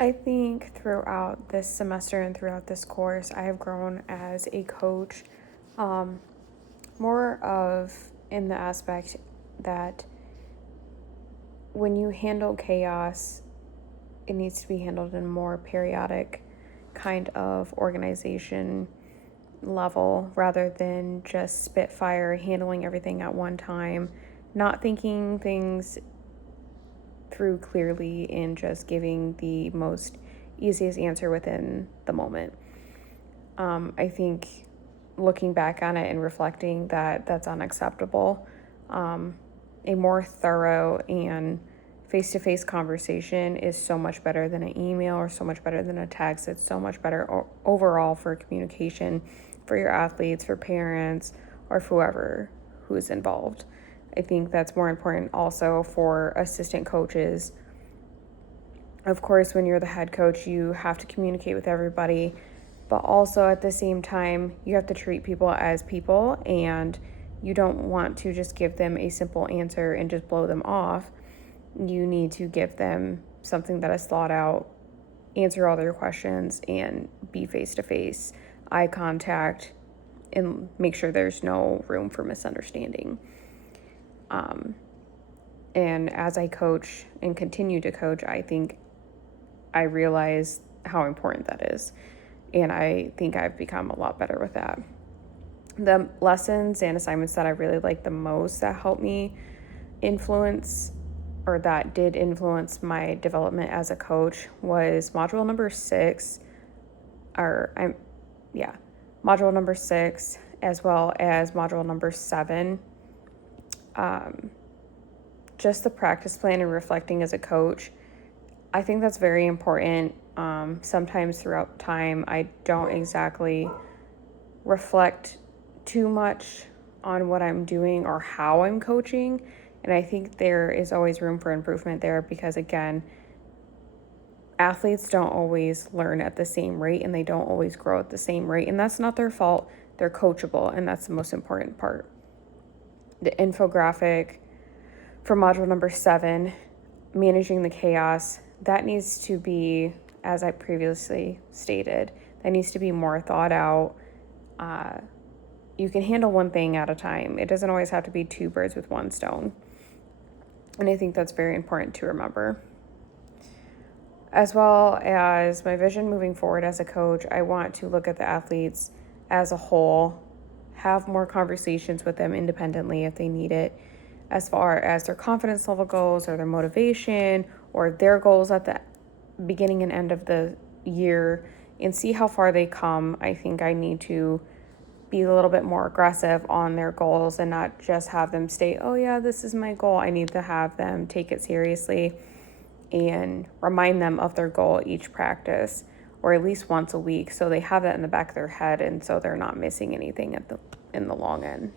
I think throughout this semester and throughout this course, I have grown as a coach, um, more of in the aspect that when you handle chaos, it needs to be handled in a more periodic kind of organization level rather than just spitfire handling everything at one time, not thinking things through clearly and just giving the most easiest answer within the moment. I think looking back on it and reflecting that that's unacceptable. A more thorough and face-to-face conversation is so much better than an email or so much better than a text. It's so much better overall for communication for your athletes, for parents, or for whoever who is involved. I think that's more important also for assistant coaches. Of course, when you're the head coach, you have to communicate with everybody, but also at the same time, you have to treat people as people, and you don't want to just give them a simple answer and just blow them off. You need to give them something that is thought out, answer all their questions, and be face to face, eye contact, and make sure there's no room for misunderstanding. And as I coach and continue to coach, I think I realize how important that is. And I think I've become a lot better with that. The lessons and assignments that I really like the most that helped me influence or that did influence my development as a coach was module number 6, module number 6, as well as module number 7. Just the practice plan and reflecting as a coach. I think that's very important. Sometimes throughout time, I don't exactly reflect too much on what I'm doing or how I'm coaching. And I think there is always room for improvement there because, again, athletes don't always learn at the same rate and they don't always grow at the same rate. And that's not their fault. They're coachable, and that's the most important part. The infographic for module number 7, managing the chaos, that needs to be, as I previously stated, that needs to be more thought out. You can handle one thing at a time. It doesn't always have to be 2 birds with 1 stone. And I think that's very important to remember. As well as my vision moving forward as a coach, I want to look at the athletes as a whole, have more conversations with them independently if they need it, as far as their confidence level goes or their motivation or their goals at the beginning and end of the year, and see how far they come. I think I need to be a little bit more aggressive on their goals and not just have them state, oh yeah, this is my goal. I need to have them take it seriously and remind them of their goal each practice or at least once a week so they have that in the back of their head and so they're not missing anything in the long end.